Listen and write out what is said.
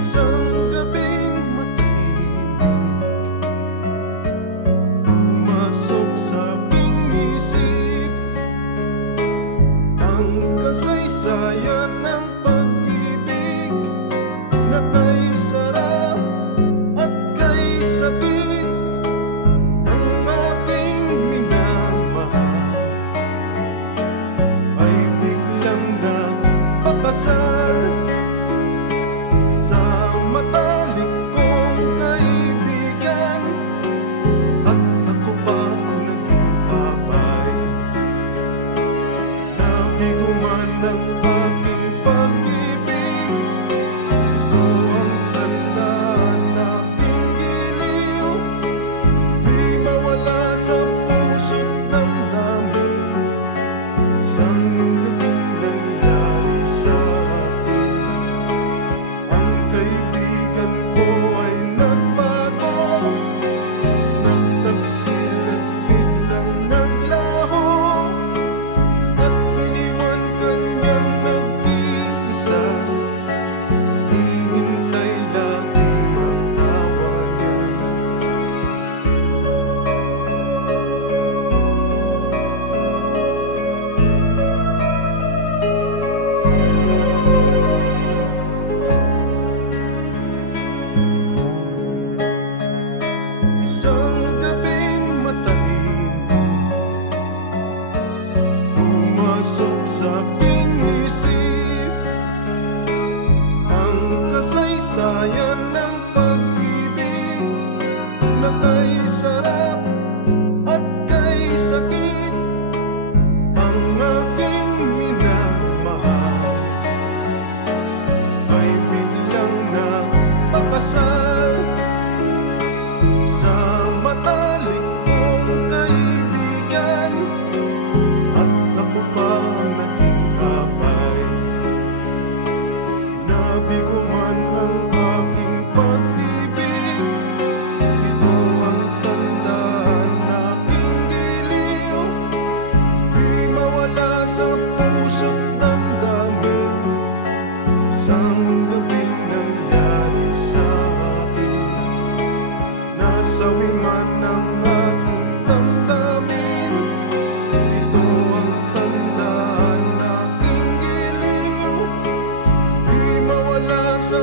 Isang gabing matahimik pumasok sa aking isip ang kasaysayan ng pag-ibig na kay sarap at kay sakit. Ang aking minamahal ay biglang nagpakasal sa matalik kong kaibigan, at ako pa ang naging babay. Nabigo man ang aking pag-ibig, ito ang tanda na aking giliw. Di mawala sa puso't damdamin isang gabing nangyari sa akin. Ang kaibigan ko ay nagbago, nagtaksil at biglang naglaho, at iniwan kanyang nag-iisa. Hinihintay lagi ang awa niya. Isang gabing matahimik pumasok sa aking isip ang kasaysayan ng pag-ibig na kay sarap at kay sakit. Ang aking minamahal ay biglang nagpakasal sa matalik kong kaibigan, at ako pa ang naging abay. Nabigo man ang aking pag-ibig, ito ang tandaan na aking giliw. Di mawala sa puso't damdamin isang gabing nangyari sa akin. Nasawi man ang aking damdamin, ito ang tandaan na aking giliw. Di mawala sa